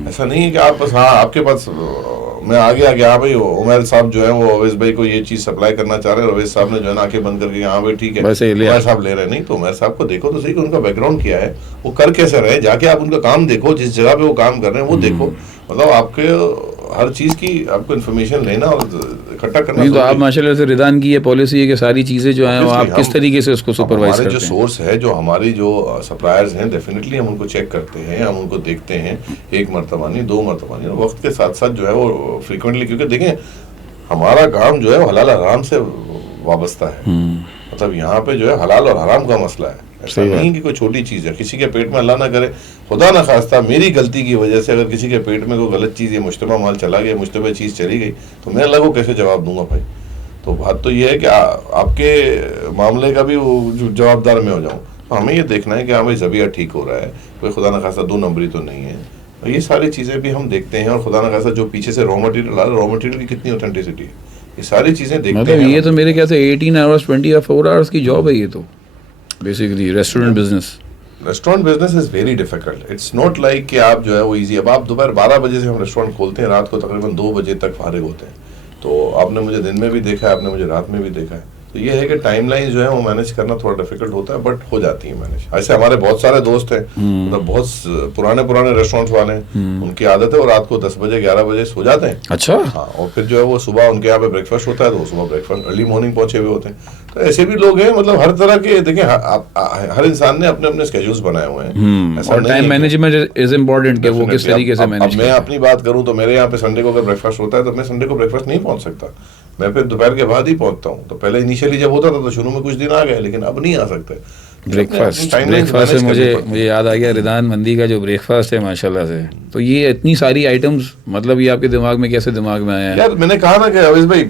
ऐसा नहीं है कि आप बस, हाँ आपके पास मैं आ गया हाँ भाई उमर साहब जो है वो अवैस भाई को ये चीज सप्लाई करना चाह रहे हैं, अवैस साहब ने जो है ना आंखें बंद करके हाँ भाई ठीक है उमर साहब ले रहे हैं, नहीं तो उमर साहब को देखो तो सही कि उनका बैकग्राउंड क्या है, वो कर कैसे रहे, जाके आप उनका काम देखो, जिस जगह पे वो काम कर रहे हैं वो देखो। मतलब आपके हर चीज की आपको इन्फॉर्मेशन लेना और इकट्ठा करना। तो आप माशाल्लाह से रिदान की ये पॉलिसी है कि सारी चीजें जो हैं आप किस तरीके से उसको सुपरवाइज करते हैं? जो सोर्स है, जो हमारी जो सप्लायर्स हैं, डेफिनेटली हम उनको चेक करते हैं, हम उनको देखते हैं, एक मरतबा नहीं, दो मरतबा नहीं, वक्त के साथ साथ जो है वो फ्रिक्वेंटली, क्योंकि देखें हमारा काम जो है वो हलाल हराम से वाबस्ता है। मतलब यहाँ पे जो है हलाल और हराम का मसला है, ऐसा नहीं कि कोई छोटी चीज़ है। किसी के पेट में अल्लाह ना करे, खुदा ना खास्ता मेरी गलती की वजह से अगर किसी के पेट में कोई गलत चीज़ या मुश्तबा माल चला गया, मुश्तबा चीज़ चली गई, तो मैं अल्लाह को कैसे जवाब दूंगा भाई? तो बात तो ये है कि आपके मामले का भी जवाबदार मैं हो जाऊँ। तो हमें ये देखना है कि हाँ भाई ज़बिया ठीक हो रहा है, कोई खुदा ना खास्ता दो नंबरी तो नहीं है। और ये सारी चीज़ें भी हम देखते हैं, और खुदा ना खास्ता जो पीछे से रॉ मटेरियल की कितनी ऑथेंटिसिटी है, ये सारी चीज़ें देखते हैं। ये तो मेरे ख्याल से 18 आवर्स 24 आवर्स की जॉब है ये तो basically restaurant business is very difficult. It's not like कि आप जो है वो इजी। अब आप दोपहर 12 बजे से हम रेस्टोरेंट खोलते हैं, रात को तकरीबन 2 बजे तक फारिग होते हैं। तो आपने मुझे दिन में भी देखा है, आपने मुझे रात में भी देखा है। तो ये है कि टाइमलाइन जो है वो मैनेज करना थोड़ा डिफिकल्ट होता है, बट हो जाती है मैनेज। ऐसे हमारे बहुत सारे दोस्त हैं, मतलब बहुत पुराने रेस्टोरेंट वाले हैं, उनकी आदत है वो रात को 10 बजे 11 बजे सो जाते हैं। अच्छा। हाँ, और फिर जो है वो सुबह उनके यहाँ पे ब्रेकफास्ट होता है, तो वो सुबह ब्रेकफास्ट अर्ली मॉर्निंग पहुंचे हुए होते हैं। तो ऐसे भी लोग हैं, मतलब हर तरह के। देखिए हर इंसान ने अपने अपने स्केड्यूल्स बनाए हुए हैं, और टाइम मैनेजमेंट इज इम्पोर्टेंट कि वो किस तरीके से मैनेज। मैं अपनी बात करूं तो मेरे यहाँ पे संडे को अगर ब्रेकफास्ट होता है तो मैं संडे को ब्रेकफास्ट नहीं पहुंच सकता, मैं फिर दोपहर के बाद ही पहुंचता हूँ। तो पहले इनिशियली जब होता था तो शुरू में कुछ दिन आ गए, लेकिन अब नहीं आ सकते। ब्रेकफास्ट से मुझे याद आ गया रिदान मंदी का जो ब्रेकफास्ट है माशाल्लाह से। तो ये इतनी सारी आइटम्स, मतलब ये आपके दिमाग में कैसे दिमाग में आया? यार मैंने कहा ना कि अवैस भाई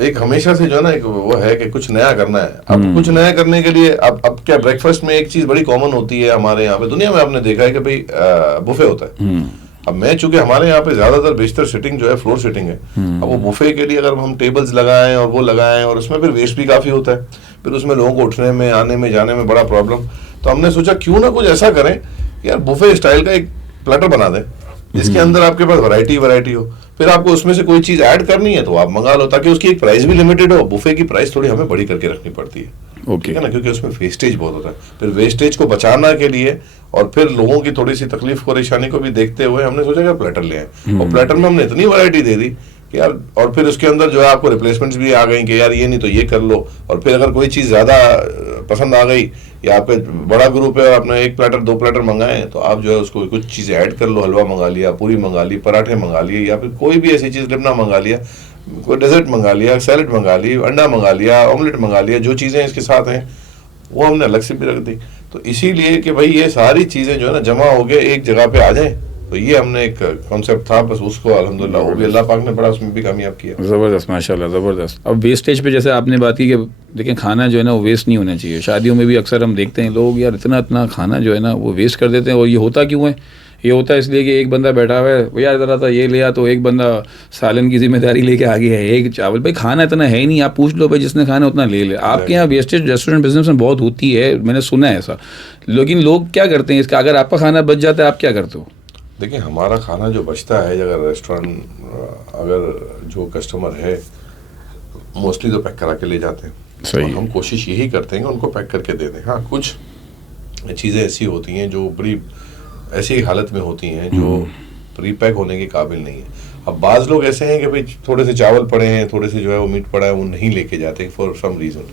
एक हमेशा से जो है ना एक वो है कि कुछ नया करना है। अब कुछ नया करने के लिए अब क्या ब्रेकफास्ट में एक चीज बड़ी कॉमन होती है हमारे यहाँ पे, दुनिया में आपने देखा है कि भाई बुफे होता है। अब मैं चूंकि हमारे यहाँ पे ज्यादातर बेशतर सिटिंग जो है फ्लोर सिटिंग है, अब वो बुफे के लिए अगर हम टेबल्स लगाएं और वो लगाएं, और उसमें फिर वेस्ट भी काफी होता है, फिर उसमें लोगों को उठने में आने में जाने में बड़ा प्रॉब्लम। तो हमने सोचा क्यों ना कुछ ऐसा करें यार, बुफे स्टाइल का एक प्लेटर बना दें जिसके अंदर आपके पास वैरायटी हो। फिर आपको उसमें से कोई चीज ऐड करनी है तो आप मंगा लो, ताकि उसकी एक प्राइस भी लिमिटेड हो। बुफे की प्राइस थोड़ी हमें बड़ी करके रखनी पड़ती है, ठीक है ना, क्योंकि उसमें वेस्टेज बहुत होता है। फिर वेस्टेज को बचाना के लिए और फिर लोगों की थोड़ी सी तकलीफ को, परेशानी को भी देखते हुए हमने सोचा कि प्लेटर ले आए। और प्लेटर में हमने इतनी वैरायटी दे दी कि यार, और फिर उसके अंदर जो है आपको रिप्लेसमेंट्स भी आ गई कि यार ये नहीं तो ये कर लो। और फिर अगर कोई चीज़ ज़्यादा पसंद आ गई या आपका बड़ा ग्रुप है और आपने 1 प्लेटर 2 प्लेटर मंगाए तो आप जो है उसको कुछ चीज़ें ऐड कर लो। हलवा मंगा लिया, पूरी मंगा ली, पराठे मंगा लिए, या फिर कोई भी ऐसी चीज़, लिपना मंगा लिया, कोई डेजर्ट मंगा लिया, सैलेड मंगा ली, अंडा मंगा लिया, ऑमलेट मंगा लिया, जो चीज़ें इसके साथ हैं वो हमने अलग से भी रख दी। तो इसीलिए कि भाई ये सारी चीज़ें जो है ना जमा हो गए एक जगह पे आ जाएं, तो ये हमने एक कॉन्सेप्ट था, बस उसको अल्हम्दुलिल्लाह वो भी अल्लाह पाक ने बड़ा उसमें भी कामयाब किया। ज़बरदस्त, माशाल्लाह, ज़बरदस्त। अब वेस्टेज पे जैसे आपने बात की कि देखिए खाना जो है ना वो वेस्ट नहीं होना चाहिए। शादियों में भी अक्सर हम देखते हैं लोग यार इतना खाना जो है ना वो वेस्ट कर देते हैं। और ये होता क्यों है? ये होता है इसलिए कि एक बंदा बैठा हुआ है, भैया ज़रा सा ये लिया, तो एक बंदा सालन की जिम्मेदारी लेके आ गया है, एक चावल। भाई खाना इतना है ही नहीं, आप पूछ लो भाई जिसने खाना उतना ले ले। आपके यहाँ वेस्टेज रेस्टोरेंट बिजनेस में बहुत होती है, मैंने सुना है ऐसा। लेकिन लोग क्या करते हैं इसका, अगर आपका खाना बच जाता है आप क्या करते हो? देखिए हमारा खाना जो बचता है, अगर रेस्टोरेंट, अगर जो कस्टमर है मोस्टली तो पैक करा के ले जाते हैं। सही। और हम कोशिश यही करते हैं कि उनको पैक करके दे दें। हाँ, कुछ चीज़ें ऐसी होती हैं जो बड़ी ऐसी हालत में होती हैं जो प्री पैक होने के काबिल नहीं है। अब बाज़ लोग ऐसे हैं कि भाई थोड़े से चावल पड़े हैं, थोड़े से जो है वो मीट पड़ा है, वो नहीं लेके जाते फॉर सम रीज़न।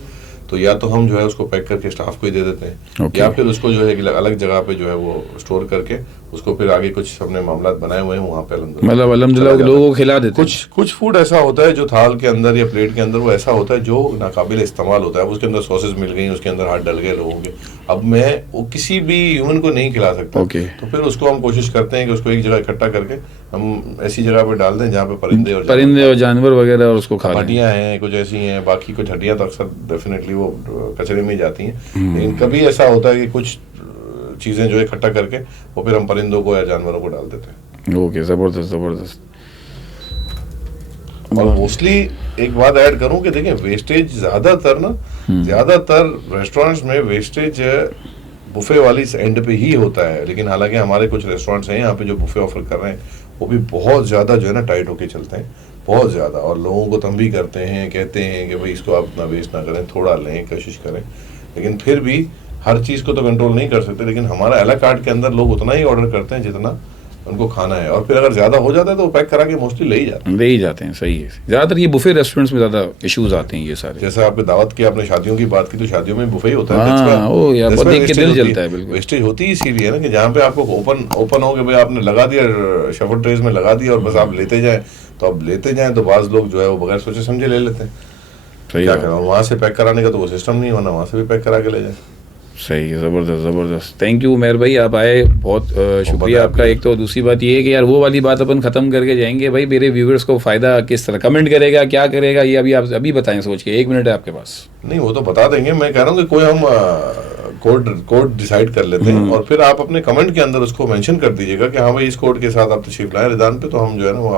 तो या तो हम जो है उसको पैक करके स्टाफ को ही दे देते हैं, या फिर उसको जो है एक अलग जगह पे जो है वो स्टोर करके उसको फिर आगे कुछ हमने मामला बनाए हुए हैं वहाँ पे अल्हम्दुलिल्लाह लोगों को खिला देते हैं। कुछ फूड ऐसा होता है जो थाल के अंदर या प्लेट के अंदर वो ऐसा होता है जो नाकाबिल इस्तेमाल होता है। उसके अंदर सॉसेज मिल गई, उसके अंदर हाथ डल गए लोगों के, अब मैं वो किसी भी ह्यूमन को नहीं खिला सकता। तो फिर उसको हम कोशिश करते हैं कि उसको एक जगह इकट्ठा करके हम ऐसी जगह पे डाल दें जहाँ पे परिंदे और जानवर वगैरह और उसको खा, हड्डियाँ हैं कुछ ऐसी हैं, बाकी कुछ हड्डियाँ तो अक्सर डेफिनेटली वो कचरे में जाती हैं। लेकिन कभी ऐसा होता है कि कुछ चीज़ें जो इकट्ठा करके वो फिर हम परिंदों को या जानवरों को डाल देते हैं। ओके, ज़बरदस्त ज़बरदस्त। और मोस्टली एक बात ऐड करूं कि देखिए वेस्टेज ज़्यादातर रेस्टोरेंट्स में वेस्टेज बुफे वाली एंड पे ही होता है। लेकिन हालांकि हमारे कुछ रेस्टोरेंट्स हैं यहाँ पे जो बुफे ऑफर कर रहे हैं वो भी बहुत ज़्यादा जो है ना टाइट होके चलते हैं, बहुत ज़्यादा। और लोगों को तंबीह करते हैं, कहते हैं कि भाई इसको आप इतना वेस्ट ना करें, थोड़ा लें, कोशिश करें। लेकिन फिर भी हर चीज़ को तो कंट्रोल नहीं कर सकते। लेकिन हमारा अला कार्ट के अंदर लोग उतना ही ऑर्डर करते हैं जितना उनको खाना है, और फिर अगर ज़्यादा हो जाता है तो वो पैक करा के मोस्टली ले ही जाते हैं। सही है, ज़्यादातर ये बुफे रेस्टोरेंट्स में ज़्यादा इश्यूज आते हैं ये सारे। जैसे आपने दावत की, आपने शादियों की बात की, तो शादियों में बुफे ही होता है। देख के दिल जलता है। बिल्कुल वेस्टेज होती ही इसीलिए ना कि जहाँ पे आपको ओपन हो गए, भाई आपने लगा दिया, शफर ट्रेज में लगा दिया और बस आप लेते जाएं, तो अब लेते जाएं तो बाज़ लोग जो है वो बगैर सोचे समझे ले लेते हैं। क्या करें, वहाँ से पैक कराने का तो वो सिस्टम नहीं होना, वहाँ से भी पैक करा के ले जाए। सही है, ज़बरदस्त ज़बरदस्त। थैंक यू मेहर भाई, आप आए, बहुत शुक्रिया आपका। एक तो दूसरी बात ये है कि यार वो वाली बात अपन ख़त्म करके जाएंगे, भाई मेरे व्यूवर्स को फ़ायदा किस तरह, कमेंट करेगा, क्या करेगा, ये अभी आप अभी बताएं सोच के। 1 मिनट है आपके पास। नहीं, वो तो बता देंगे। मैं कह रहा हूँ कि कोई हम कोड डिसाइड कर लेते हैं और फिर आप अपने कमेंट के अंदर उसको मेंशन कर दीजिएगा कि हाँ भाई इस कोड के साथ आप तशरीफ लाएं रिदान पे, तो हम जो है ना वो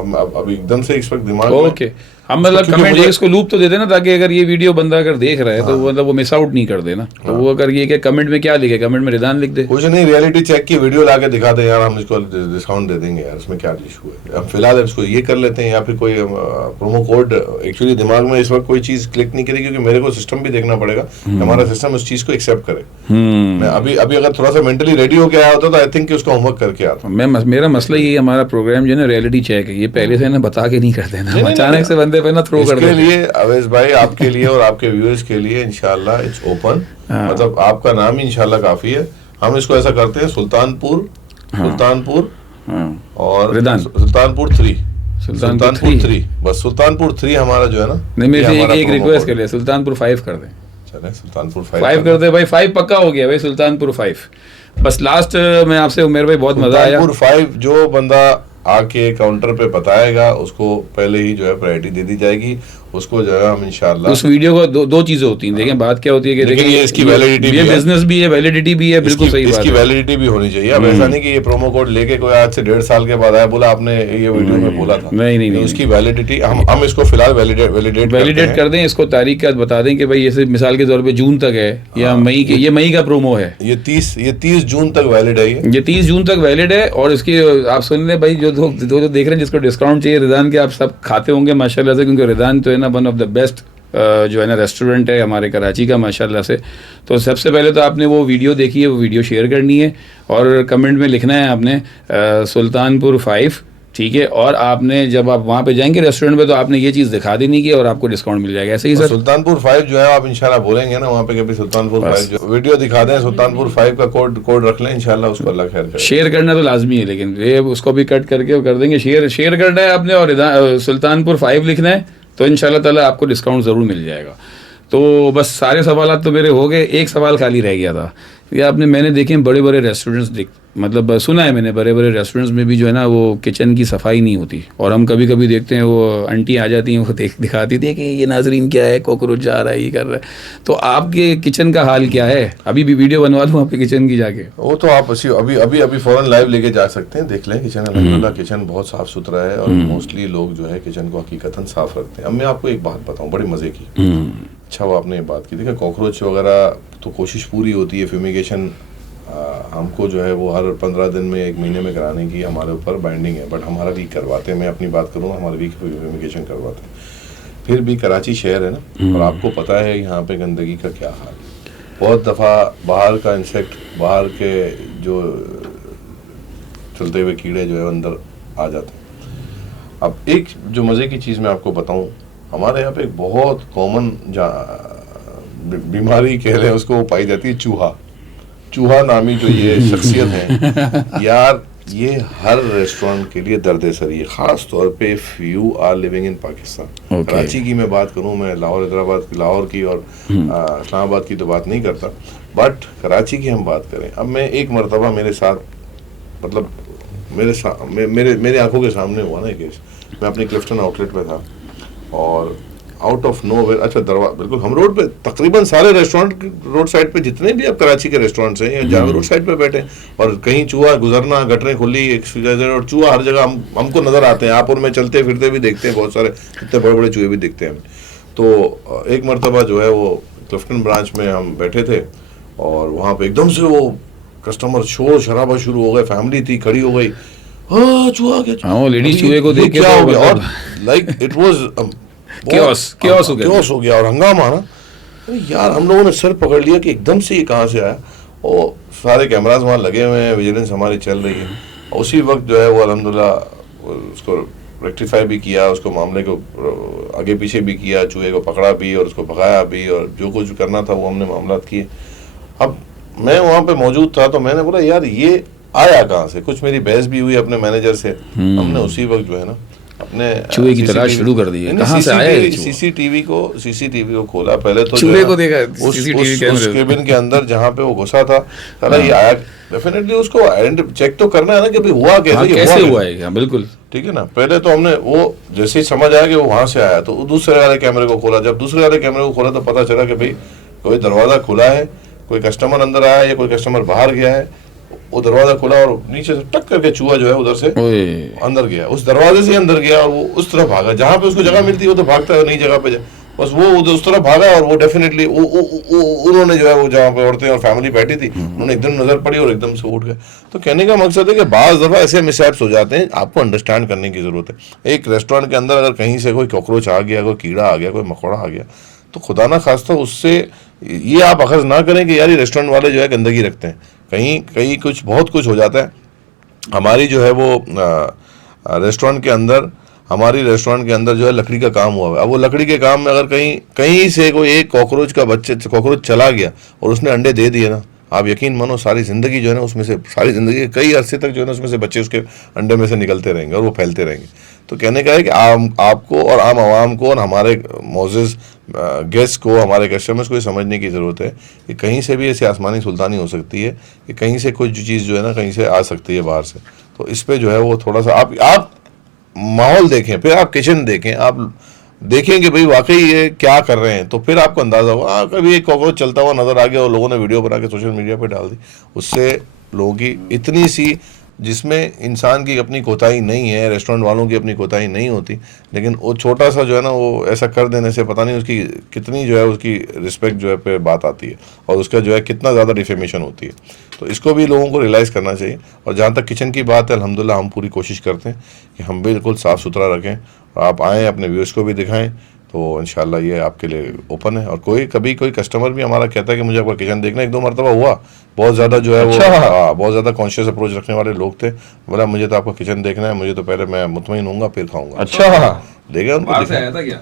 अभी एकदम से इस वक्त दिमाग ओके हम मतलब कमेंट इसको लूप तो दे देना, ताकि अगर ये वीडियो बंदा अगर देख रहा है तो मतलब वो मिस आउट नहीं कर देना। तो वो अगर ये कि कमेंट में क्या लिखे, कमेंट में रिदान लिख दे, कुछ नहीं, रियलिटी चेक की वीडियो ला के दिखा दे यार, हम इसको डिस्काउंट दे देंगे यार, इसमें क्या इशू है। हम फिलहाल इसको ये कर लेते हैं, या फिर कोई प्रोमो कोड। एक्चुअली दिमाग में इस वक्त कोई चीज क्लिक नहीं करेगी, क्योंकि मेरे को सिस्टम भी देखना पड़ेगा, हमारा सिस्टम उस चीज को एक्सेप्ट करे। मैं अभी अगर थोड़ा सा मेंटली रेडी होके आया होता तो आई थिंक उसका होमवर्क करके आता। मेरा मसला ये, हमारा प्रोग्राम जो है ना रियलिटी चेक है, ये पहले से ना बता के नहीं कर देना, अचानक से बंदे पे ना थ्रो कर देना। लिए अवैस भाई, आपके लिए और आपके व्यूअर्स के लिए इंशाल्लाह इट्स ओपन। मतलब आपका नाम ही इंशाल्लाह काफी है। हम इसको ऐसा करते हैं सुल्तानपुर और सुल्तानपुर 3, बस सुल्तानपुर 3 हमारा जो है ना। नहीं, मेरे से एक रिक्वेस्ट कर लिया, सुल्तानपुर 5 कर दें। चले सुल्तानपुर 5 कर दे भाई, 5 पक्का हो गया भाई, सुल्तानपुर 5 बस। लास्ट में आपसे उमेर भाई बहुत मजा आया। सुल्तानपुर 5 जो बंदा आके काउंटर पे बताएगा उसको पहले ही जो है प्रायोरिटी दे दी जाएगी। उसको जो है हम इंशाल्लाह उस वीडियो को दो चीजें होती हैं, देखें बात क्या होती है कि लेकिन देखें ये इसकी वैलिडिटी ये भी है, बिजनेस भी है, वैलिडिटी भी है, बिल्कुल सही बात इसकी है। वैलिडिटी भी होनी चाहिए। अब ऐसा नहीं कि ये प्रोमो कोड लेके कोई आज से 1.5 साल के बाद आया बोला आपने ये वीडियो में बोला था, नहीं, उसकी वैलिडिटी हम इसको फिलहाल वैलिडेट कर दें, इसको तारीख का बता दें कि भाई जैसे मिसाल के तौर पे जून तक है या मई के, ये मई का प्रोमो है, ये 30 जून तक वैलिड है, ये 30 जून तक वैलिड है। और इसकी आप सुन लें भाई, जो देख रहे हैं जिसको डिस्काउंट चाहिए रिदान के, आप सब खाते होंगे माशाल्लाह से, क्योंकि रिदान तो है ना वन ऑफ द बेस्ट जो है ना रेस्टोरेंट है हमारे कराची का माशाल्लाह से। तो सबसे पहले तो आपने वो वीडियो देखी है, वो वीडियो शेयर करनी है और कमेंट में लिखना है आपने सुल्तानपुर 5, ठीक है। और आपने जब आप वहाँ पे जाएंगे रेस्टोरेंट पे तो आपने ये चीज़ दिखा देनी की और आपको डिस्काउंट मिल जाएगा, ऐसे ही सर। सुल्तानपुर 5 जो है आप इंशाल्लाह बोलेंगे ना वहाँ पे कि भाई सुल्तानपुर 5 जो वीडियो दिखा दें, सुल्तानपुर 5 का कोड रख लें, इंशाल्लाह उसको अल्लाह खैर करे। शेयर करना तो लाजमी है, लेकिन ये उसको भी कट करके वो कर देंगे, शेयर करना है आपने और सुल्तानपुर 5 लिखना है, तो इंशाल्लाह ताला आपको डिस्काउंट ज़रूर मिल जाएगा। तो बस सारे सवालात तो मेरे हो गए, एक सवाल खाली रह गया था। ये मैंने देखे बड़े बड़े रेस्टोरेंट्स मतलब सुना है मैंने, बड़े बड़े रेस्टोरेंट्स में भी जो है ना वो किचन की सफाई नहीं होती, और हम कभी कभी देखते हैं वो आंटी आ जाती हैं, वो दिखाती थी कि ये नाजरीन क्या है, कॉकरोच जा रहा है, ये कर रहा है। तो आपके किचन का हाल क्या है? अभी भी वीडियो बनवा दूँ आपके किचन की जाके? वो तो आप अभी फ़ौरन लाइव लेके जा सकते हैं, देख लें किचन। अल्हम्दुलिल्लाह किचन बहुत साफ़ सुथरा है और मोस्टली लोग जो है किचन को हकीकतन साफ़ रखते हैं। अब मैं आपको एक बात बताऊँ बड़ी मज़े की, अच्छा वो आपने ये बात की, देखा कॉकरोच वगैरह तो कोशिश पूरी होती है, फ्यूमिगेशन हमको जो है वो हर 15 दिन में 1 महीने में कराने की हमारे ऊपर बाइंडिंग है, बट हमारा वीक करवाते हैं। मैं अपनी बात करूँ, हमारा वीक फ्यूमिगेशन करवाते हैं। फिर भी कराची शहर है ना, और आपको पता है यहाँ पे गंदगी का क्या हाल है। बहुत दफ़ा बाहर का इंसेक्ट, बाहर के जो चलते हुए कीड़े जो है अंदर आ जाते हैं। अब एक जो मज़े की चीज़ मैं आपको बताऊँ, हमारे यहाँ पे एक बहुत कॉमन बीमारी कह रहे हैं उसको, वो पाई जाती है चूहा नामी जो ये शख्सियत है यार, ये हर रेस्टोरेंट के लिए दर्द सर, ये ख़ास तौर पे if you are living in Pakistan. Karachi की मैं बात करूँ, मैं लाहौर की और इस्लामाबाद की तो बात नहीं करता, बट कराची की हम बात करें। अब मैं एक मरतबा मेरे साथ, मतलब मेरे आंखों के सामने हुआ ना ये केस। मैं अपनी क्लिफ्टन आउटलेट पे था और आउट ऑफ नोवेयर, अच्छा दरवाजा बिल्कुल हम रोड पे, तकरीबन सारे रेस्टोरेंट रोड साइड पे जितने भी अब कराची के रेस्टोरेंट्स हैं, जहाँ रोड साइड पे बैठे और कहीं चूहा गुजरना, गटरें खुली, और चूहा हर जगह हमको नजर आते हैं। आप उनमें चलते फिरते भी देखते हैं, बहुत सारे इतने बड़े बड़े चूहे भी दिखते हैं। तो एक मरतबा जो है वो क्लिफ्टन ब्रांच में हम बैठे थे और वहाँ पे एकदम से वो कस्टमर शोर शराबा शुरू हो गए, फैमिली थी खड़ी हो गई, चूहा आ गया, लेडीज चूहे को देख के क्या हो गया, और लाइक इट वाज chaos हो गया और हंगामा ना। अरे यार हम लोगों ने सर पकड़ लिया कि एकदम से ये कहाँ से आया। और सारे कैमरास वहाँ लगे हुए हैं, विजिलेंस हमारी चल रही है। उसी वक्त जो है वो अल्हम्दुलिल्लाह उसको रेक्टिफाई भी किया, उसको मामले को आगे पीछे भी किया, चूहे को पकड़ा भी और उसको भगाया भी, और जो कुछ करना था वो हमने मामला किए। अब मैं वहाँ पे मौजूद था तो मैंने बोला यार ये आया कहाँ से, कुछ मेरी बहस भी हुई अपने मैनेजर से। हमने उसी वक्त जो है ना अपने चूहे की तलाश शुरू कर दी है, कहाँ से आया है सीसीटीवी को खोला। पहले तो चूहे को देखा उस केबिन के अंदर जहाँ पे वो घुसा था, साला ये आया, डेफिनेटली उसको चेक तो करना है ना कि भाई हुआ कैसे हुआ है। बिल्कुल ठीक है ना। पहले तो हमने वो जैसे ही समझ आया कि वो वहां से आया तो दूसरे वाले कैमरे को खोला। जब दूसरे वाले कैमरे को खोला तो पता चला कि भाई कोई दरवाजा खुला है, कोई कस्टमर अंदर आया या कोई कस्टमर बाहर गया है। वो दरवाजा खुला और नीचे से टक करके चूहा जो है उधर से अंदर गया, उस दरवाजे से अंदर गया और वो उस तरफ भागा जहाँ पे उसको जगह मिलती है वो तो भागता है, नई जगह पे बस वो उस तरफ भागा। और वो डेफिनेटली उन्होंने जो है वो जहाँ पे औरतें और फैमिली बैठी थी उन्होंने एकदम नजर पड़ी और एकदम से उठ गए। तो कहने का मकसद है कि बाज़ दफ़ा ऐसे मिसहैप्स हो जाते हैं, आपको अंडरस्टैंड करने की ज़रूरत है। एक रेस्टोरेंट के अंदर अगर कहीं से कोई कॉकरोच आ गया, कोई कीड़ा आ गया, कोई मकोड़ा आ गया, तो खुदा ना खास्ता उससे ये आप अखज़ ना करें कि यार ये रेस्टोरेंट वाले जो है गंदगी रखते हैं। कहीं कुछ बहुत कुछ हो जाता है। हमारी जो है वो रेस्टोरेंट के अंदर जो है लकड़ी का काम हुआ है। अब वो लकड़ी के काम में अगर कहीं से कोई एक कॉकरोच चला गया और उसने अंडे दे दिए ना, आप यकीन मानो सारी ज़िंदगी जो है ना उसमें से, सारी ज़िंदगी कई अरसे तक जो है ना उसमें से बच्चे उसके अंडे में से निकलते रहेंगे और वो फैलते रहेंगे। तो कहने का है कि आपको और आम आवाम को और हमारे मोअज़्ज़िज़ गेस्ट को, हमारे कस्टमर्स को ये समझने की ज़रूरत है कि कहीं से भी ऐसी आसमानी सुल्तानी हो सकती है कि कहीं से कुछ चीज़ जो है ना कहीं से आ सकती है बाहर से। तो इस पर जो है वो थोड़ा सा आप माहौल देखें, फिर आप किचन देखें, आप देखें कि भाई वाकई ये क्या कर रहे हैं, तो फिर आपको अंदाजा होगा। हाँ, कभी एक कॉकरोच चलता हुआ नजर आ गया और लोगों ने वीडियो बना के सोशल मीडिया पे डाल दी, उससे लोगों की इतनी सी, जिसमें इंसान की अपनी कोताही नहीं है, रेस्टोरेंट वालों की अपनी कोताही नहीं होती, लेकिन वो छोटा सा जो है ना, वो ऐसा कर देने से पता नहीं उसकी कितनी जो है उसकी रिस्पेक्ट जो है पे बात आती है, और उसका जो है कितना ज़्यादा डिफेमेशन होती है। तो इसको भी लोगों को रियलाइज़ करना चाहिए। और जहाँ तक किचन की बात है, अल्हम्दुलिल्लाह हम पूरी कोशिश करते हैं कि हम बिल्कुल साफ़ सुथरा रखें, और आप आएँ अपने व्यूअर्स को भी दिखाएं, तो इंशाल्लाह ये आपके लिए ओपन है। और कभी कोई कस्टमर भी हमारा कहता है कि मुझे आपका किचन देखना, 1-2 मरतबा हुआ, बहुत ज़्यादा जो है अच्छा। वो, हाँ, बहुत ज़्यादा कॉन्शियस अप्रोच रखने वाले लोग थे, बोला मुझे तो आपका किचन देखना है, मुझे तो पहले मैं मुतमईन होऊंगा फिर खाऊंगा। अच्छा, देखा उनको, बाहर से देखा। आया था क्या?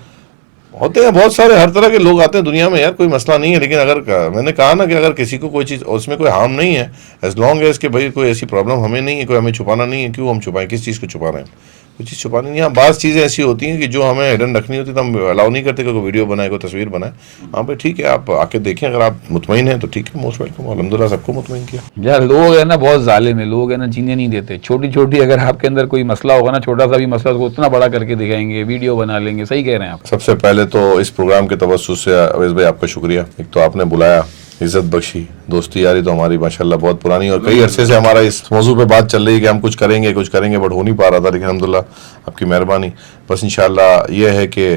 होते हैं बहुत सारे, हर तरह के लोग आते हैं दुनिया में यार, कोई मसला नहीं है। लेकिन अगर मैंने कहा ना कि अगर किसी को कोई चीज़, उसमें कोई हार्म नहीं है, एज लॉन्ग एज कि भाई कोई ऐसी प्रॉब्लम हमें नहीं है, कोई हमें छुपाना नहीं है, क्यों हम छुपाएं, किस चीज़ को छुपा रहे हैं, कोई चीज़ छुपानी नहीं है। हाँ, बाज़ चीज़ें ऐसी होती हैं कि जो हमें हिडन रखनी होती है, तो हम अलाउ नहीं करते कि कोई वीडियो बनाए, कोई तस्वीर बनाए। हाँ भाई ठीक है, आप आके देखें, अगर आप मुतमईन हैं तो ठीक है, मोस्ट वेलकम। अल्हम्दुलिल्लाह सबको मुतमईन किया। यार लोग है ना बहुत जालिम है, लोग है ना जीने नहीं देते। छोटी छोटी अगर आपके अंदर कोई मसला होगा ना, छोटा सा भी मसला, उसको उतना बड़ा करके दिखाएंगे, वीडियो बना लेंगे। सही कह रहे हैं आप। सबसे पहले तो इस प्रोग्राम के तवस्सुस से अवैस भाई आपका शुक्रिया। एक तो आपने बुलाया, इज्जत बख्शी, दोस्ती यारी तो हमारी माशाल्लाह बहुत पुरानी, और कई अरसे से हमारा इस मौजू पे बात चल रही है कि हम कुछ करेंगे बट हो नहीं पा रहा था। लेकिन अल्हम्दुलिल्लाह आपकी मेहरबानी, बस इंशाल्लाह ये है कि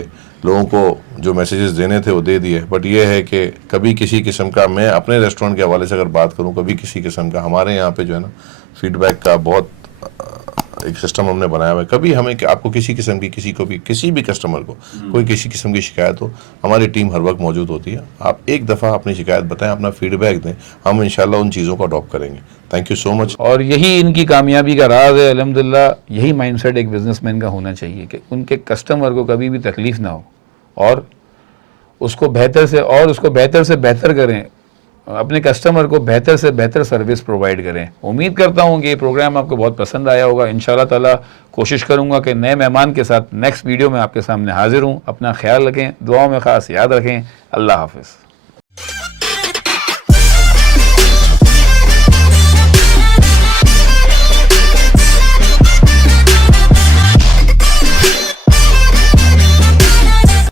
लोगों को जो मैसेजेस देने थे वो दे दिए। बट ये है कि कभी किसी किस्म का, मैं अपने रेस्टोरेंट के हवाले से अगर बात करूँ, कभी किसी किस्म का हमारे यहाँ पे जो है ना फीडबैक का बहुत एक सिस्टम हमने बनाया हुआ है। कभी हमें आपको किसी किस्म की, किसी भी कस्टमर को कोई किसी किस्म की शिकायत हो, हमारी टीम हर वक्त मौजूद होती है। आप एक दफ़ा अपनी शिकायत बताएं, अपना फीडबैक दें, हम इंशाल्लाह उन चीज़ों को अडॉप्ट करेंगे। Thank you so much. और यही इनकी कामयाबी का राज है अल्हम्दुलिल्लाह। यही माइंडसेट एक बिजनेसमैन का होना चाहिए कि उनके कस्टमर को कभी भी तकलीफ ना हो, और उसको बेहतर से बेहतर करें, अपने कस्टमर को बेहतर से बेहतर सर्विस प्रोवाइड करें। उम्मीद करता हूँ कि ये प्रोग्राम आपको बहुत पसंद आया होगा। इंशाल्लाह ताला कोशिश करूँगा कि नए मेहमान के साथ नेक्स्ट वीडियो में आपके सामने हाजिर हूँ। अपना ख्याल रखें, दुआओं में ख़ास याद रखें। अल्लाह हाफ़िज़।